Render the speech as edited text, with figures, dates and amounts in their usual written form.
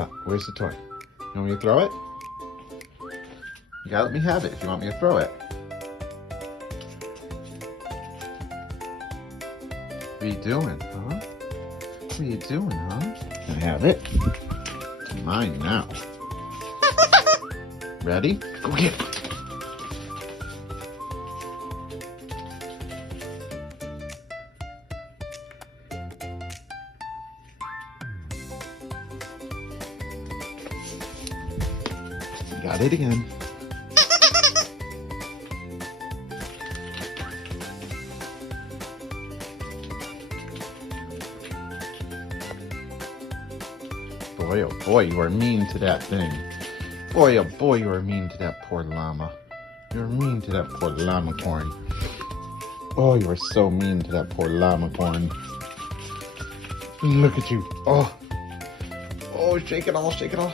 up. Where's the toy? You want me to throw it? You gotta let me have it if you want me to throw it. What are you doing, huh? What are you doing, huh? Can I have it? It's mine now. Ready? Go get it. Got it again. Boy, oh boy, you are mean to that thing. Boy, oh boy, you are mean to that poor llama. You're mean to that poor Llamacorn. Oh, you are so mean to that poor Llamacorn. Look at you. Oh, shake it all, shake it all.